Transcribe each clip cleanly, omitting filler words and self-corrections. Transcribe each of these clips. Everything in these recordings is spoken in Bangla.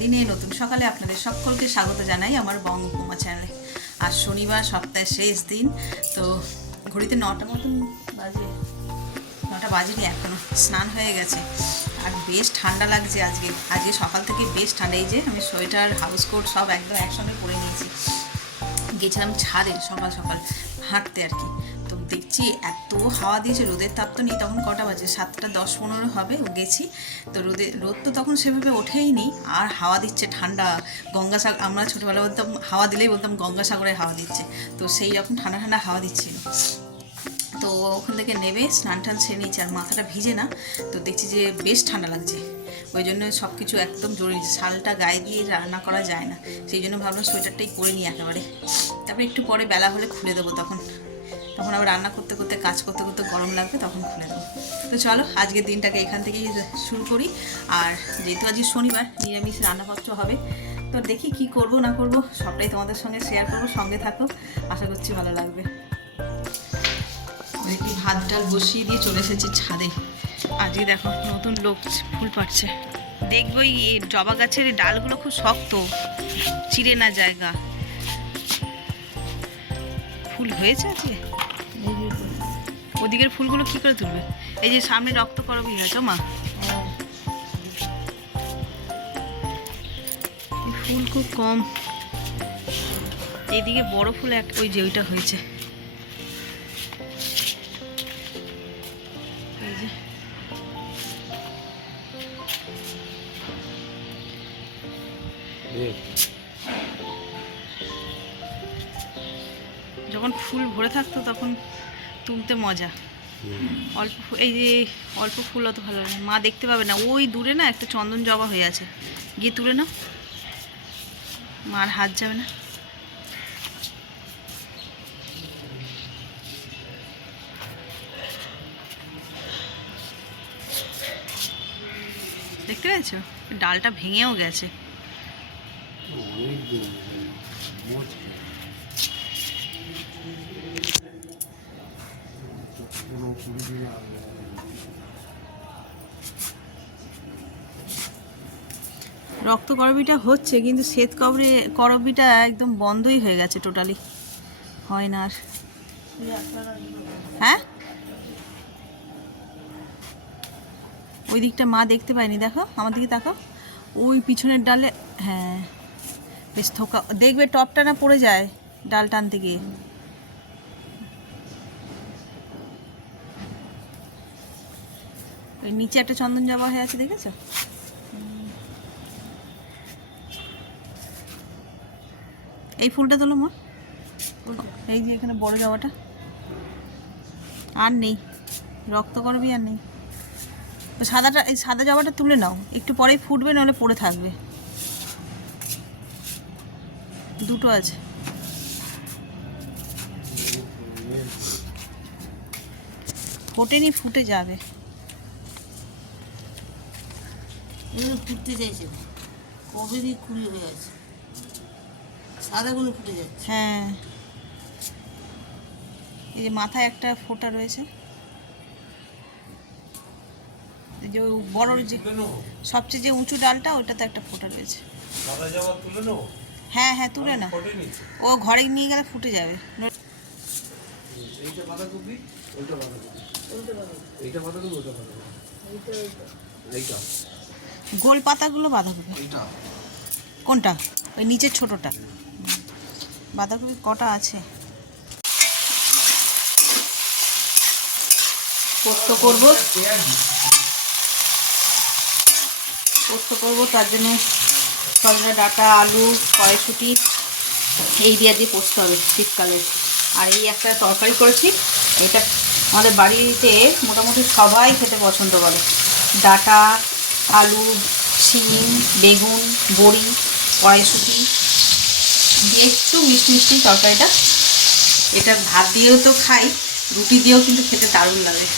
দিনে নতুন সকালে আপনাদের সকলকে স্বাগত জানাই আমার বঙ্গভূমা চ্যানেলে। আজ শনিবার, সপ্তাহের শেষ দিন। তো ঘড়িতে 9টা মতন বাজে, 9টা বাজেনি এখনও। স্নান হয়ে গেছে আর বেশ ঠান্ডা লাগছে আজকে সকাল থেকে বেশ ঠান্ডা। এই যে আমি সোয়েটার, হাউস কোট সব একদম একসঙ্গে পরে নিয়েছি। গেছিলাম ছাদে সকাল সকাল হাঁটতে আর কি। তো দেখছি এত হাওয়া দিয়েছে, রোদের তাপ তো নেই। তখন কটা বাজে? 7টা 10-15 হবে গেছি। তো রোদ তো তখন সেভাবে ওঠেই নি, আর হাওয়া দিচ্ছে ঠান্ডা। গঙ্গাসাগর, আমরা ছোটোবেলা বলতাম, হাওয়া দিলেই বলতাম গঙ্গাসাগরে হাওয়া দিচ্ছে। তো সেই রকম ঠান্ডা ঠান্ডা হাওয়া দিচ্ছিল। তো ওখান থেকে নেবে স্নান টান সেরে নিয়েছি, আর মাথাটা ভিজে না। তো দেখছি যে বেশ ঠান্ডা লাগছে, ওই জন্য সব কিছু একদম জরুরি। শালটা গায়ে দিয়ে রান্না করা যায় না, সেই জন্য ভাবলাম সোয়েটারটাই পরে নিই একেবারে। তারপরে একটু পরে বেলা হলে খুলে দেবো, তখন আবার রান্না করতে করতে কাজ করতে করতে গরম লাগবে, তখন খুলে দেবো। তো চলো আজকের দিনটাকে এখান থেকেই শুরু করি। আর যেহেতু আজকে শনিবার, নিরামিষ রান্নাপত্র হবে। তো দেখি কি করব না করব সবটাই তোমাদের সঙ্গে শেয়ার করবো, সঙ্গে থাকো, আশা করছি ভালো লাগবে। দেখি ভাত ডাল বসিয়ে দিয়ে চলে এসেছি ছাদে। আজকে দেখো নতুন লোক ফুল পাচ্ছে। দেখবো এই জবা গাছের ডালগুলো খুব শক্ত, চিড়ে না জায়গা। ফুল হয়েছে আজকে। ওদিকের ফুলগুলো কি করে তুলবে? এই যে সামনে রক্তকরবী হয়েছে মা, ফুল খুব কম। এইদিকে বড় ফুল ওই যে ওইটা হয়েছে। যখন ফুল ভরে থাকতো তখন তুলতে মজা। অল্প এই যে অল্প ফুল অত ভালো লাগে, মা দেখতে পাবে না। ওই দূরে না একটা চন্দন জবা হয়ে আছে, গিয়ে তুলে নাও, মার হাত যাবে না। দেখতে পেয়েছো, ডালটা ভেঙেও গেছে। রক্তকরবীটা হচ্ছে, কিন্তু শ্বেত করবীটা একদম বন্ধই হয়ে গেছে, টোটালি হয় না আর। হ্যাঁ, ওই দিকটা মা দেখতে পায়নি, দেখো আমার দিকে তাকাও, ওই পিছনের ডালে। হ্যাঁ বেশ থোকা, দেখবে টপটা না পড়ে যায় ডাল টানতে গিয়ে। ওই নিচে একটা চন্দন জবা হয়ে আছে, দেখেছো? এই ফুলটা তোলো মা, এই যে এখানে বড় জবাটা আর নেই, রক্তকরবী আর নেই। সাদাটা, এই সাদা জবাটা তুলে নাও, একটু পরেই ফুটবে, নাহলে পড়ে থাকবে। দুটো আছে। ফোটেনি, ফুটে যাবে। ফুটতে চাইছে, কবে দিয়ে কুড়ি হয়ে আছে, সাদাগুলো ফুটে যাচ্ছে। হ্যাঁ, এই যে মাথায় একটা ফোঁটা রয়েছে, এই যে বড় যে সবচেয়ে যে উঁচু ডালটা, ওইটাতে একটা ফোঁটা রয়েছে। হ্যাঁ হ্যাঁ, তুলে না, ও ঘরে নিয়ে গেলে ফুটে যাবে। গোল পাতাগুলো বাঁধাকপি। কোনটা? ওই নিচের ছোটটা বাঁধাকপি। কটা আছে? পোস্ত করবো, তার জন্য সজনে ডাঁটা, আলু, কড়াইশুঁটি এই দিয়ে পোস্ত হবে শীতকালে। আর এই একটা তরকারি করেছি, এটা আমাদের বাড়িতে মোটামুটি সবাই খেতে পছন্দ করে। ডাঁটা, আলু, শিম, বেগুন, বড়ি, কড়াইশুঁটি দিয়ে একটু মিষ্টি মিষ্টি তরকারিটা। এটা ভাত দিয়েও তো খাই, রুটি দিয়েও কিন্তু খেতে দারুণ লাগে।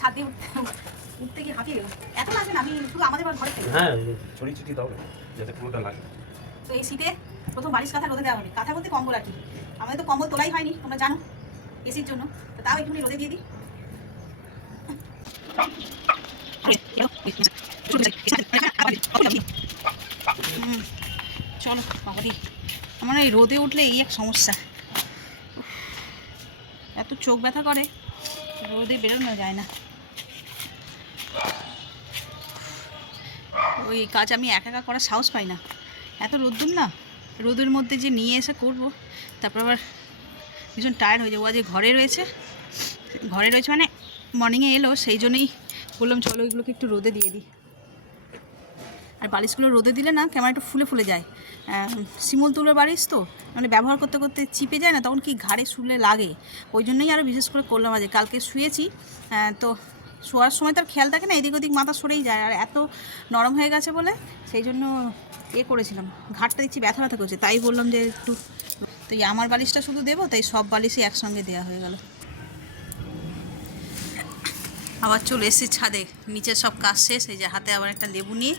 ছাদ দিয়ে উঠতে গিয়ে হাঁপিয়ে গেল, এত লাগবে না। আমি শুধু আমাদের ঘরে হ্যাঁ ছড়ি ছিটি দাও যাতে পুরোটা লাগে। তো এই শীতে প্রথম বালিশ কাঁথা রোদে দেওয়া হবে, কাঁথা বলতে কম্বল আর কি। আমাদের তো কম্বল তোলাই হয়নি, তোমরা জানো, এসির জন্য, তো তাও একটুখানি রোদে দিয়ে দিই। চলো বাবারি, আমার এই রোদে উঠলে এই এক সমস্যা, এত চোখ ব্যথা করে, রোদে বেরোনো যায় না। ওই কাজ আমি একা একা করার সাহস পাই না, এত রোদ্দুর না, রোদের মধ্যে যে নিয়ে এসে করব, তারপর আবার ভীষণ টায়ার্ড হয়ে যাবো। আজ ঘরে রয়েছে মানে মর্নিংয়ে এলো, সেই জন্যই বললাম চলো এগুলোকে একটু রোদে দিয়ে দিই। আর বালিশগুলো রোদে দিলে না কেমন একটু ফুলে ফুলে যায়, শিমুল তুলোর বালিশ তো, মানে ব্যবহার করতে করতে চিপে যায় না, তখন কি ঘাড়ে শুলে লাগে, ওই জন্যই আরও বিশেষ করে করলাম। আজ কালকে শুয়েছি, তো শোয়ার সময় তার খেয়াল থাকে না, এদিক ওদিক মাথা সরেই যায়, আর এত নরম হয়ে গেছে বলে সেই জন্য করেছিলাম, ঘাটটা দেখছি ব্যথা ব্যথা করছে, তাই বললাম যে একটু, তো আমার বালিশটা শুধু দেবো, তাই সব বালিশই একসঙ্গে দেওয়া হয়ে গেল। আবার চলে এসেছি ছাদে, নিচে সব কাজ শেষ, এই যে হাতে আবার একটা লেবু নিয়ে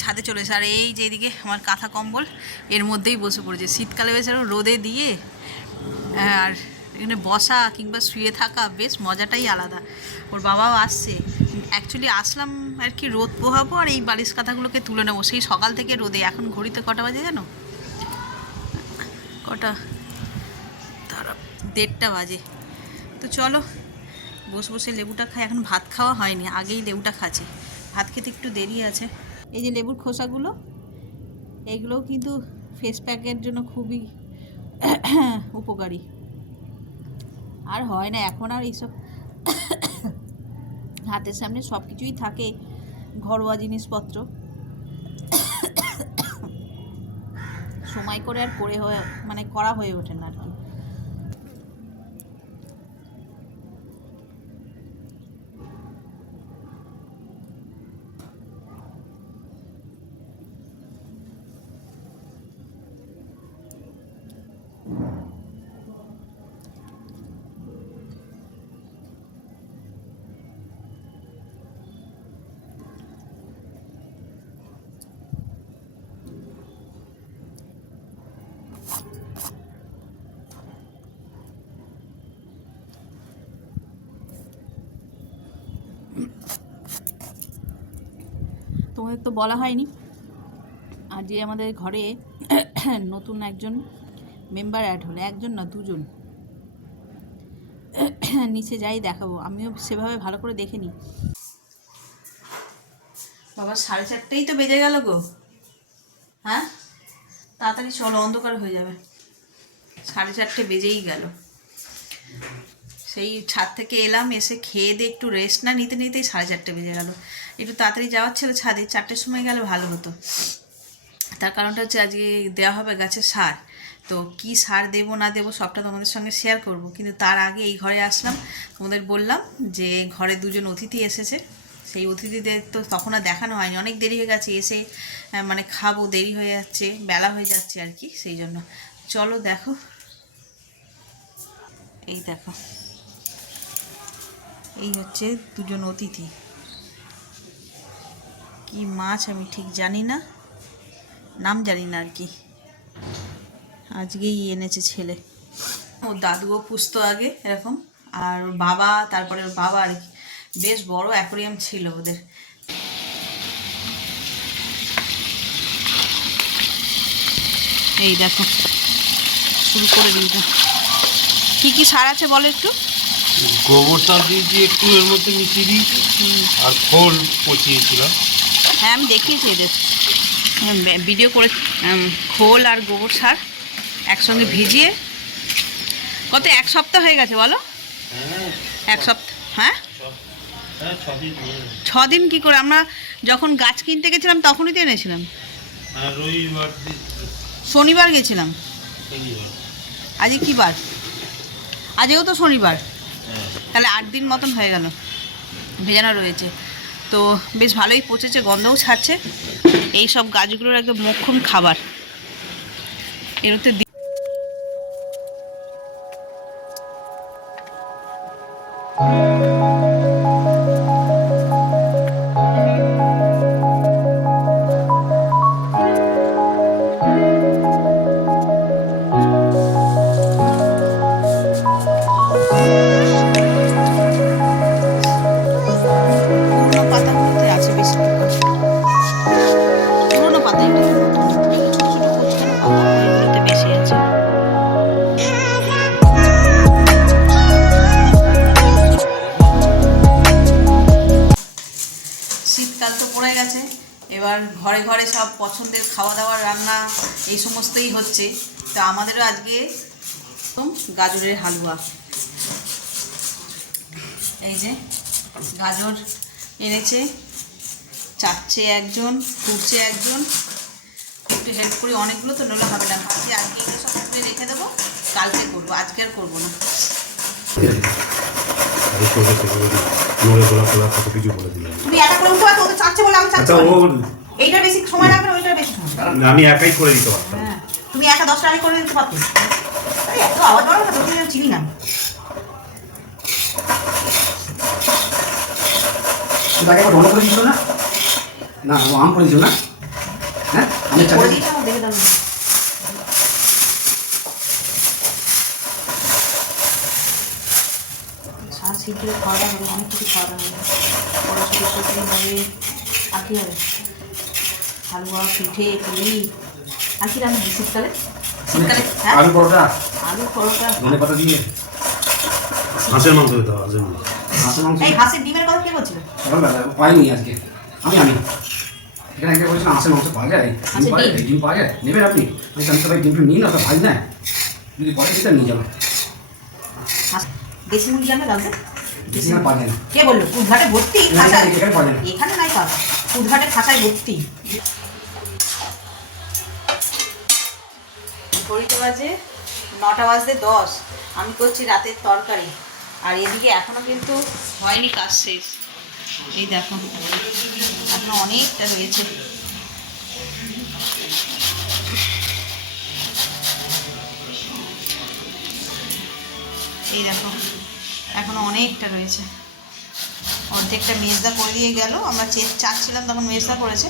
ছাদে চলে এসে, আর এই যে এদিকে আমার কাঁথা কম্বল এর মধ্যেই বসে পড়েছে। শীতকালে বেচারো রোদে দিয়ে আর এখানে বসা কিংবা শুয়ে থাকা বেশ মজাটাই আলাদা। ওর বাবাও আসছে, অ্যাকচুয়ালি আসলাম আর কি রোদ পোহাবো আর এই বালিশ কাঁথাগুলোকে তুলে নেবো, সেই সকাল থেকে রোদে। এখন ঘড়িতে কটা বাজে জানো? কটা, তারা 1:30 বাজে। তো চলো বসে বসে লেবুটা খাই, এখন ভাত খাওয়া হয়নি, আগেই লেবুটা খাচ্ছি, ভাত খেতে একটু দেরি আছে। এই যে লেবুর খোসাগুলো, এইগুলোও কিন্তু ফেস প্যাকের জন্য খুবই উপকারী। আর হয় না এখন আর এইসব, হাতের সামনে সব কিছুই থাকে ঘরোয়া জিনিসপত্র, সময় করে আর করা হয়ে ওঠে না আর কি। তোমাদের তো বলা হয়নি, আর যে আমাদের ঘরে নতুন একজন মেম্বার অ্যাড হলো, একজন না দুজন, নিচে যাই দেখাবো, আমিও সেভাবে ভালো করে দেখিনি। বাবা 4:30 তো বেজে গেল গো, হ্যাঁ তাড়াতাড়ি চলো, অন্ধকার হয়ে যাবে। 4:30 বেজেই গেল, সেই ছাদ থেকে এলাম, এসে খেয়ে দিয়ে একটু রেস্ট না নিতে নিতেই 4:30 বেজে গেল। একটু তাড়াতাড়ি যাওয়ার ছিল ছাদে, 4টের সময় গেলে ভালো হতো। তার কারণটা হচ্ছে আজকে দেওয়া হবে গাছের সার, তো কি সার দেবো না দেবো সবটা তোমাদের সঙ্গে শেয়ার করব, কিন্তু তার আগে এই ঘরে আসলাম। তোমাদের বললাম যে ঘরে 2জন অতিথি এসেছে, সেই অতিথিদের তো তখন আর দেখানো হয়নি, অনেক দেরি হয়ে গেছে, এসে মানে খাবো, দেরি হয়ে যাচ্ছে, বেলা হয়ে যাচ্ছে আর কি, সেই জন্য। চলো দেখো, এই দেখো, এই হচ্ছে 2জন অতিথি। কি মাছ আমি ঠিক জানি না, নাম জানি না আর কি, আজকেই এনেছে ছেলে। ওর দাদুও পুষতো আগে এরকম, আর ওর বাবা, তারপরে ওর বাবা আর কি, বেশ বড় অ্যাকোরিয়াম ছিল ওদের। এই দেখো শুরু করে দিয়েছে। কি কি সার আছে বলো একটু? গোবর সার দিয়েছি একটু, এর মধ্যে মিশিয়ে দিয়েছি, আর খোল পচিয়েছিলাম। হ্যাঁ আমি দেখিয়েছি এদের ভিডিও করে, খোল আর গোবর সার একসঙ্গে ভিজিয়ে, কত 1 সপ্তাহ হয়ে গেছে বলো? 1 সপ্তাহ, হ্যাঁ 6 দিন। কী করে? আমরা যখন গাছ কিনতে গেছিলাম তখনই তো এনেছিলাম, শনিবার গেছিলাম। আজকে কী বার? আজকেও তো শনিবার, তাহলে 8 দিন মতন হয়ে গেল ভেজানো রয়েছে। তো বেশ ভালোই পচেছে, গন্ধও ছাড়ছে। এই সব গাছগুলোর একদম মোক্ষম খাবার, এর মধ্যে পছন্দের খাওয়া দাওয়া রান্না এই সমস্তই হচ্ছে। তো আমাদেরও আজকে গাজরের হালুয়া। এই যে গাজর এনেছে, চাটছে একজন, কুটছে একজন, একটু হেল্প করি, অনেকগুলো তো নলে হবে না। ভাবছি আজকে এগুলো সব করে রেখে দেবো, কালকে করবো, আজকে আর করবো না। তুমি একা করে উঠতে পারছো, ওদের চাচ্ছে বলে আমি চাচ্ছি। এইটা বেশি সময় লাগবে না, ওইটার বেশি সময়। আমি একাই করে দিতে পারতাম। হ্যাঁ, তুমি একা 10টা আগে করে দিতে পারতো। আরে এত আওয়াজ বাড়াবো না, তোকে আমি চিনি না। তাকে আবার ভালো করে দিচ্ছিল না, না ও আম করে দিচ্ছিল না। হ্যাঁ আমি করে দিয়েছি, আমার দেখে দাও। সারা শীতে খাওয়া দাওয়া হবে, অনেক কিছু খাওয়া দাওয়া হবে, কড়াশুটি করতে হবে, আর কী হবে, হালুয়া, পিঠে, পুলি, আর কি রান্না হয় শীতকালে? শীতকালে হ্যাঁ, আলু পরোটা, আলু পরোটা। ধনে পাতা দিয়ে হাঁসের মাংস দিতে হবে, হাঁসের মাংস। হাঁসের মাংস এই হাঁসের ডিমের কথা কে বলছিল? সকালবেলা পাইনি আজকে। আমি এখানে একটা বলছিলাম হাঁসের মাংস পাওয়া যায়, ডিম পাওয়া যায়, ডিম পাওয়া যায়, নেবেন আপনি? আমি তো ভাই ডিমটা নিই না, তো ভাই না, যদি পরে সেটা নিয়ে যাবেন। দেশি মুরগি জানবে দাও? বেশি না পাওয়া যায় না, কে বললো? কুদঘাটে ভর্তি না, খাঁচায়। এখানে পাওয়া যায় না। এখানে নাই পাবা, কুদঘাটে খাঁচায় ভর্তি। ঘড়িতে বাজে 9টা বাজতে 10। আমি করছি রাতের তরকারি, আর এদিকে এখনো কিন্তু হয়নি কাজ শেষ। এই দেখো এখনো অনেকটা রয়েছে। এই দেখো এখনো অনেকটা রয়েছে। অর্ধেকটা মেজদা করে দিয়ে গেল, আমরা চাচ্ছিলাম তখন মেজদা করেছে,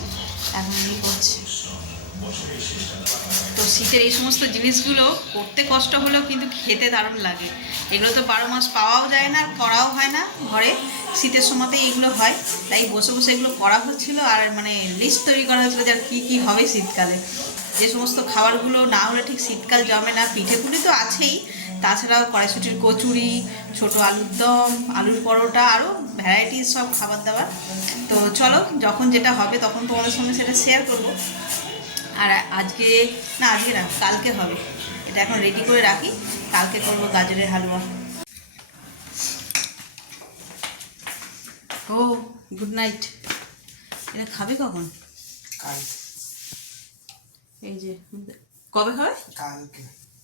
এখন এই করছে। তো শীতের এই সমস্ত জিনিসগুলো করতে কষ্ট হলেও কিন্তু খেতে দারুণ লাগে। এগুলো তো 12 মাস পাওয়াও যায় না, করাও হয় না ঘরে, শীতের সময়তেই এগুলো হয়। তাই বসে বসে এগুলো করা হচ্ছিলো, আর মানে লিস্ট তৈরি করা হচ্ছিলো যে কী কী হবে শীতকালে। যে সমস্ত খাবারগুলো না হলে ঠিক শীতকাল জমে না, পিঠে পুলি তো আছেই, তাছাড়াও কড়াইশুঁটির কচুরি, ছোটো আলুর দম, আলুর পরোটা, আরও ভ্যারাইটিস সব খাবার দাবার। তো চলো, যখন যেটা হবে তখন তোমাদের সঙ্গে সেটা শেয়ার করবো। আর আজকে না, কালকে হবে। এটা এখন রেডি করে রাখি, কালকে করবো গাজরের হালুয়া। ও গুড নাইট। এটা খাবে কখন? এই যে কবে হয়? কালকে।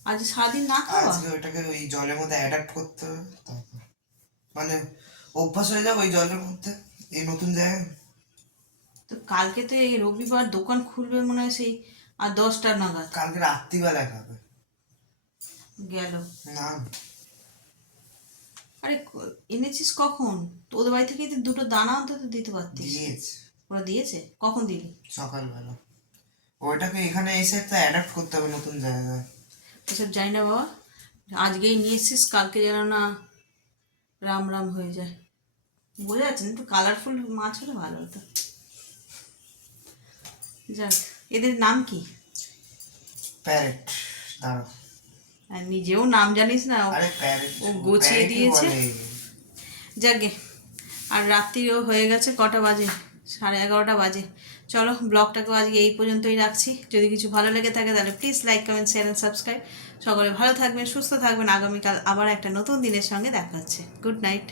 আজ সারাদিন না খাওয়া? আজকে ওটাকে ওই জলের মধ্যে অ্যাডাপ্ট করতে হবে, তারপর মানে অভ্যাস হয়ে যাবে ওই জলের মধ্যে, এই নতুন জায়গায়। তো কালকে তো এই রবিবার দোকান খুলবে মনে হয়, সেই আর 10টা নাগাদ। কালকে রাত্রিবেলা খাবে। গেল না আরে এনেছিস কখন? তো ওদের বাড়ি থেকে দুটো দানা অন্তত দিতে পারতিস। দিয়েছে, ওরা দিয়েছে? কখন দিলি? সকালবেলা। ওইটাকে এখানে এসে তো অ্যাডাপ্ট করতে হবে নতুন জায়গায়। এসব জানি না বাবা, আজকেই নিয়ে এসছিস, কালকে যেন না রাম রাম হয়ে যায়। বোঝা যাচ্ছে না, একটু কালারফুল মাছ হলে ভালো হতো। যাক, এদের নাম কি? প্যারেট। দাঁড়াও, আর নিজেও নাম জানিস না, আরে প্যারেট ও গুছিয়ে দিয়েছে। যাকে, আর রাত্রিও হয়ে গেছে, কটা বাজে? 11:30 বাজে। চলো, ব্লগটাকে আজকে এই পর্যন্তই রাখছি। যদি কিছু ভালো লেগে থাকে তাহলে please like, comment, share and subscribe. সকলে ভালো থাকবেন, সুস্থ থাকবেন। আগামীকাল আবার একটা নতুন দিনের সঙ্গে দেখা হচ্ছে। Good night.